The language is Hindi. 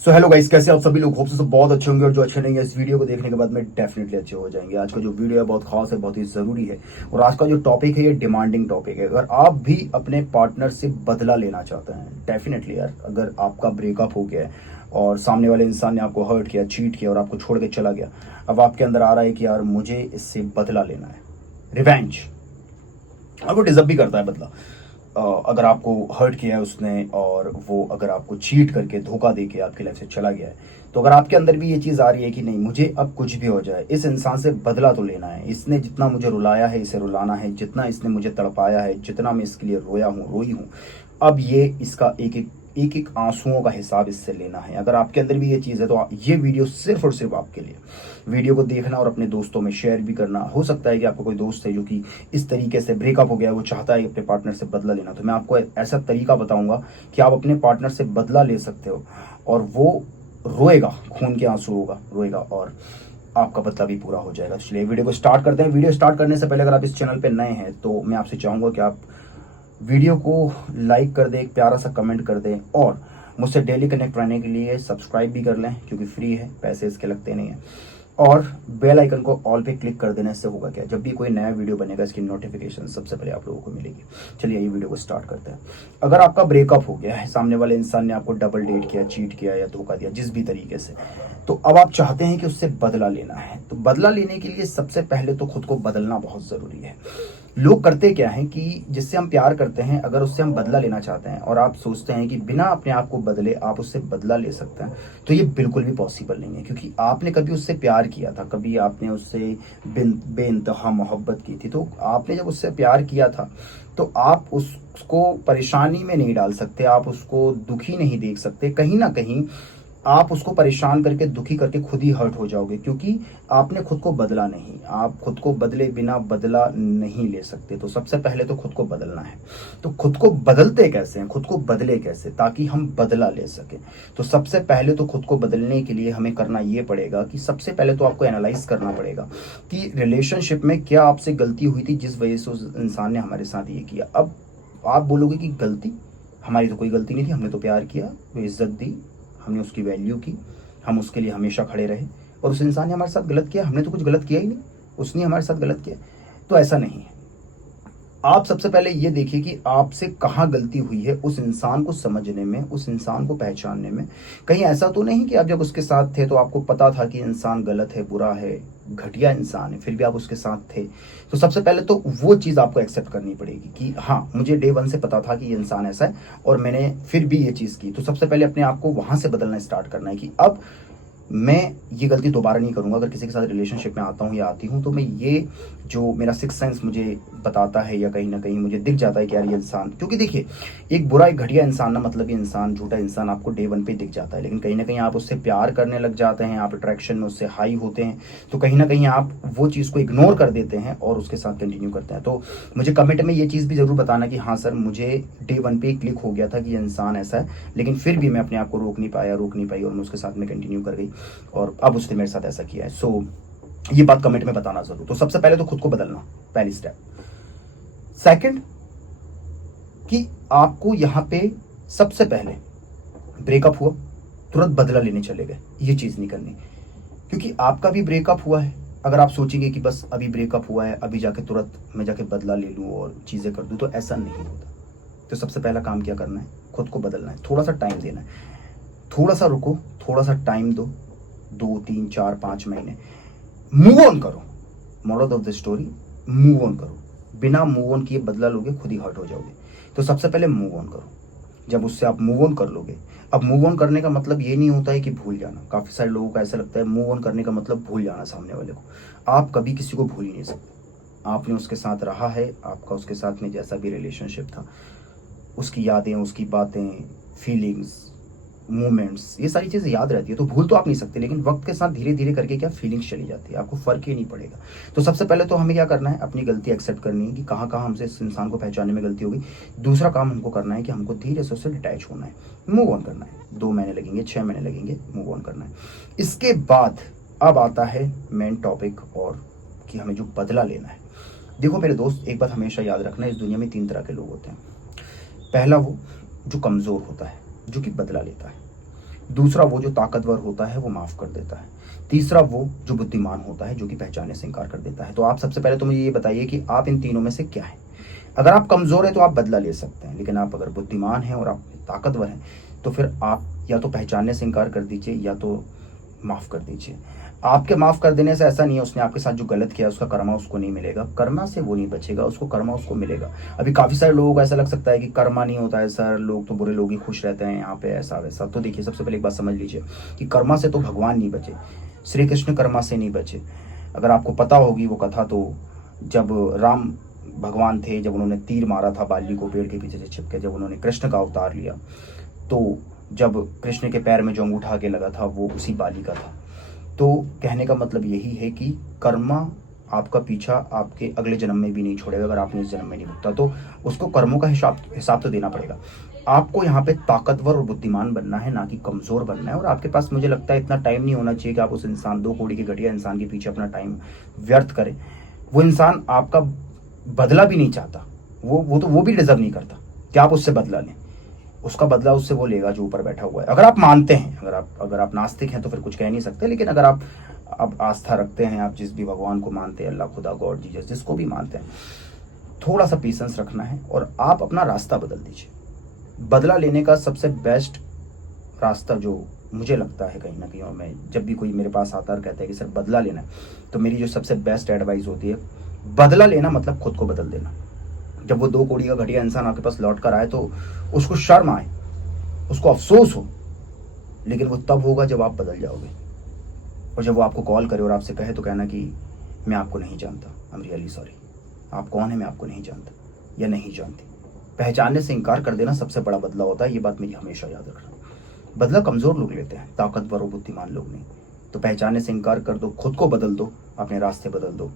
सो हेलो गाइस, कैसे आप सभी लोग? होप से सब बहुत अच्छे होंगे और जो अच्छे नहीं है इस वीडियो को देखने के बाद में डेफिनेटली अच्छे हो जाएंगे। आज का जो वीडियो है बहुत खास है, बहुत ही जरूरी है और आज का जो टॉपिक है ये डिमांडिंग टॉपिक है। अगर आप भी अपने पार्टनर से बदला लेना चाहते हैं, डेफिनेटली यार, अगर आपका ब्रेकअप हो गया है और सामने वाले इंसान ने आपको हर्ट किया, चीट किया और आपको छोड़ के चला गया, अब आपके अंदर आ रहा है कि यार मुझे इससे बदला लेना है, रिवेंज। और वो डिजर्व भी करता है बदला। अगर आपको हर्ट किया है उसने और वो अगर आपको चीट करके धोखा दे के आपकी लाइफ से चला गया है, तो अगर आपके अंदर भी ये चीज़ आ रही है कि नहीं, मुझे अब कुछ भी हो जाए इस इंसान से बदला तो लेना है, इसने जितना मुझे रुलाया है इसे रुलाना है, जितना इसने मुझे तड़पाया है, जितना मैं इसके लिए रोया हूँ रोई हूँ, अब ये इसका एक एक आंसुओं का हिसाब इससे लेना है। अगर आपके अंदर भी ये चीज़ है तो ये वीडियो सिर्फ और सिर्फ आपके लिए। वीडियो को देखना और अपने दोस्तों में शेयर भी करना। हो सकता है कि आपका कोई दोस्त है जो कि इस तरीके से ब्रेकअप हो गया, वो चाहता है अपने पार्टनर से बदला लेना, तो मैं आपको ऐसा तरीका बताऊंगा कि आप अपने पार्टनर से बदला ले सकते हो और वो रोएगा, खून के आंसू होगा, रोएगा और आपका बदला भी पूरा हो जाएगा। चलिए वीडियो को स्टार्ट करते हैं। वीडियो स्टार्ट करने से पहले अगर आप इस चैनल पे नए हैं तो मैं आपसे चाहूंगा कि आप वीडियो को लाइक कर दें, एक प्यारा सा कमेंट कर दें और मुझसे डेली कनेक्ट रहने के लिए सब्सक्राइब भी कर लें, क्योंकि फ्री है, पैसे इसके लगते नहीं हैं। और बेल आइकन को ऑल पे क्लिक कर देने से होगा क्या, जब भी कोई नया वीडियो बनेगा इसकी नोटिफिकेशन सबसे पहले आप लोगों को मिलेगी। चलिए ये वीडियो को स्टार्ट करते हैं। अगर आपका ब्रेकअप हो गया है, सामने वाले इंसान ने आपको डबल डेट किया, चीट किया या धोखा दिया, जिस भी तरीके से, तो अब आप चाहते हैं कि उससे बदला लेना है, तो बदला लेने के लिए सबसे पहले तो खुद को बदलना बहुत जरूरी है। लोग करते क्या है कि जिससे हम प्यार करते हैं, अगर उससे हम बदला लेना चाहते हैं और आप सोचते हैं कि बिना अपने आप को बदले आप उससे बदला ले सकते हैं, तो ये बिल्कुल भी पॉसिबल नहीं है। क्योंकि आपने कभी उससे प्यार किया था, कभी आपने उससे बेइंतहा मोहब्बत की थी, तो आपने जब उससे प्यार किया था तो आप उसको परेशानी में नहीं डाल सकते, आप उसको दुखी नहीं देख सकते। कहीं ना कहीं आप उसको परेशान करके दुखी करके खुद ही हर्ट हो जाओगे, क्योंकि आपने खुद को बदला नहीं। आप खुद को बदले बिना बदला नहीं ले सकते। तो सबसे पहले तो खुद को बदलना है। तो खुद को बदलते कैसे हैं, खुद को बदले कैसे ताकि हम बदला ले सके? तो सबसे पहले तो खुद को बदलने के लिए हमें करना ये पड़ेगा कि सबसे पहले तो आपको एनालाइज करना पड़ेगा कि रिलेशनशिप में क्या आपसे गलती हुई थी जिस वजह से उस इंसान ने हमारे साथ ये किया। अब आप बोलोगे कि गलती हमारी तो कोई गलती नहीं थी, हमने तो प्यार किया, वो इज्जत दी, हमने उसकी वैल्यू की, हम उसके लिए हमेशा खड़े रहे और उस इंसान ने हमारे साथ गलत किया, हमने तो कुछ गलत किया ही नहीं, उसने हमारे साथ गलत किया। तो ऐसा नहीं है। आप सबसे पहले ये देखिए कि आपसे कहाँ गलती हुई है, उस इंसान को समझने में, उस इंसान को पहचानने में। कहीं ऐसा तो नहीं कि आप जब उसके साथ थे तो आपको पता था कि इंसान गलत है, बुरा है, घटिया इंसान है, फिर भी आप उसके साथ थे। तो सबसे पहले तो वो चीज़ आपको एक्सेप्ट करनी पड़ेगी कि हाँ, मुझे डे वन से पता था कि ये इंसान ऐसा है और मैंने फिर भी ये चीज़ की। तो सबसे पहले अपने आप को वहाँ से बदलना स्टार्ट करना है कि अब मैं ये गलती दोबारा नहीं करूंगा। अगर किसी के साथ रिलेशनशिप में आता हूँ या आती हूँ तो मैं ये, जो मेरा सिक्स सेंस मुझे बताता है या कहीं ना कहीं मुझे दिख जाता है कि यार ये इंसान, क्योंकि देखिए एक बुरा एक घटिया इंसान ना, मतलब ये इंसान झूठा इंसान आपको डे वन पे दिख जाता है, लेकिन कहीं ना कहीं आप उससे प्यार करने लग जाते हैं, आप अट्रैक्शन में उससे हाई होते हैं, तो कहीं ना कहीं आप वो चीज़ को इग्नोर कर देते हैं और उसके साथ कंटिन्यू करते हैं। तो मुझे कमेंट में ये चीज़ भी ज़रूर बताना कि हाँ सर, मुझे डे वन पे क्लिक हो गया था कि ये इंसान ऐसा है, लेकिन फिर भी मैं अपने आप को रोक नहीं पाया, रोक नहीं पाई और मैं उसके साथ में कंटिन्यू कर गई और अब उसने मेरे साथ ऐसा किया है। सो ये बात कमेंट में बताना जरूर। तो सबसे पहले तो खुद को बदलना, पहली स्टेप। सेकंड, कि आपको यहां पे सबसे पहले ब्रेकअप हुआ तुरंत बदला लेने चले गए, ये चीज नहीं करनी। क्योंकि आपका भी ब्रेकअप हुआ है। अगर आप सोचेंगे कि बस अभी ब्रेकअप हुआ है, अभी जाके तुरंत मैं जाके बदला ले लूं और चीजें कर दूं, तो ऐसा नहीं होता। तो सबसे पहला काम क्या करना है, खुद को बदलना है, थोड़ा सा टाइम देना है, थोड़ा सा रुको, थोड़ा सा टाइम दो, 2 3 4 5 महीने, मूव ऑन करो। Moral of the story, move on करो। बिना मूव ऑन किए बदला लोगे खुद ही हर्ट हो जाओगे। तो सबसे पहले मूव ऑन करो। जब उससे आप मूव ऑन कर लोगे, अब मूव ऑन करने का मतलब ये नहीं होता है कि भूल जाना। काफी सारे लोगों को ऐसा लगता है मूव ऑन करने का मतलब भूल जाना सामने वाले को। आप कभी किसी को भूल ही नहीं सकते। आपने उसके साथ रहा है, आपका उसके साथ में जैसा भी रिलेशनशिप था, उसकी यादें, उसकी बातें, फीलिंग्स, मोमेंट्स, ये सारी चीज़ें याद रहती है। तो भूल तो आप नहीं सकते, लेकिन वक्त के साथ धीरे धीरे करके क्या फीलिंग्स चली जाती है, आपको फर्क ही नहीं पड़ेगा। तो सबसे पहले तो हमें क्या करना है, अपनी गलती एक्सेप्ट करनी है कि कहाँ कहाँ हमसे इस इंसान को पहचानने में गलती होगी। दूसरा काम हमको करना है कि हमको धीरे से उससे डिटैच होना है, मूव ऑन करना है। 2 महीने लगेंगे, 6 महीने लगेंगे, मूव ऑन करना है। इसके बाद अब आता है मेन टॉपिक, और कि हमें जो बदला लेना है। देखो मेरे दोस्त, एक बात हमेशा याद रखना, इस दुनिया में 3 तरह के लोग होते हैं। पहला वो जो कमज़ोर होता है, जो कि बदला लेता है। दूसरा वो जो ताकतवर होता है वो माफ कर देता है। तीसरा वो जो बुद्धिमान होता है जो कि पहचानने से इनकार कर देता है। तो आप सबसे पहले तो मुझे ये बताइए कि आप इन तीनों में से क्या है। अगर आप कमजोर है तो आप बदला ले सकते हैं, लेकिन आप अगर बुद्धिमान हैं और आप ताकतवर हैं तो फिर आप या तो पहचानने से इनकार कर दीजिए या तो माफ कर दीजिए। आपके माफ कर देने से ऐसा नहीं है उसने आपके साथ जो गलत किया उसका कर्मा उसको नहीं मिलेगा, कर्मा से वो नहीं बचेगा, उसको कर्मा उसको मिलेगा। अभी काफी सारे लोगों को ऐसा लग सकता है कि कर्मा नहीं होता है सर, लोग तो बुरे लोग ही खुश रहते हैं यहाँ पे ऐसा वैसा। तो देखिए सबसे पहले एक बात समझ लीजिए कि कर्मा से तो भगवान नहीं बचे, श्री कृष्ण कर्मा से नहीं बचे। अगर आपको पता होगी वो कथा, तो जब राम भगवान थे, जब उन्होंने तीर मारा था बाली को पेड़ के पीछे से छिपके, जब उन्होंने कृष्ण का अवतार लिया, तो जब कृष्ण के पैर में जो अंगूठा आगे लगा था वो उसी बाली का था। तो कहने का मतलब यही है कि कर्मा आपका पीछा आपके अगले जन्म में भी नहीं छोड़ेगा। अगर आपने इस जन्म में नहीं भुगता तो उसको कर्मों का हिसाब तो देना पड़ेगा। आपको यहाँ पे ताकतवर और बुद्धिमान बनना है, ना कि कमजोर बनना है। और आपके पास मुझे लगता है इतना टाइम नहीं होना चाहिए कि आप उस इंसान 2 कौड़ी के घटिया इंसान के पीछे अपना टाइम व्यर्थ करें। वो इंसान आपका बदला भी नहीं चाहता, वो भी डिजर्व नहीं करता कि आप उससे बदला लें। उसका बदला उससे वो लेगा जो ऊपर बैठा हुआ है। अगर आप मानते हैं, अगर आप नास्तिक हैं तो फिर कुछ कह नहीं सकते, लेकिन अगर आप आस्था रखते हैं, आप जिस भी भगवान को मानते हैं, अल्लाह, खुदा, गॉड, जीसस, जिसको भी मानते हैं, थोड़ा सा पेशेंस रखना है और आप अपना रास्ता बदल दीजिए। बदला लेने का सबसे बेस्ट रास्ता जो मुझे लगता है कहीं ना कहीं, और मैं जब भी कोई मेरे पास आता है और कहता है कि सर बदला लेना है, तो मेरी जो सबसे बेस्ट एडवाइस होती है, बदला लेना मतलब खुद को बदल देना। जब वो 2 कौड़ी का घटिया इंसान आपके पास लौट कर आए तो उसको शर्म आए, उसको अफसोस हो, लेकिन वो तब होगा जब आप बदल जाओगे। और जब वो आपको कॉल करे और आपसे कहे तो कहना कि मैं आपको नहीं जानता, आई एम रियली सॉरी, आप कौन है मैं आपको नहीं जानता या नहीं जानती। पहचानने से इनकार कर देना सबसे बड़ा बदला होता है, ये बात मेरी हमेशा याद रखना। बदला कमजोर लोग लेते हैं, ताकतवर और बुद्धिमान लोग नहीं। तो पहचानने से इनकार कर दो, खुद को बदल दो, अपने रास्ते बदल दो।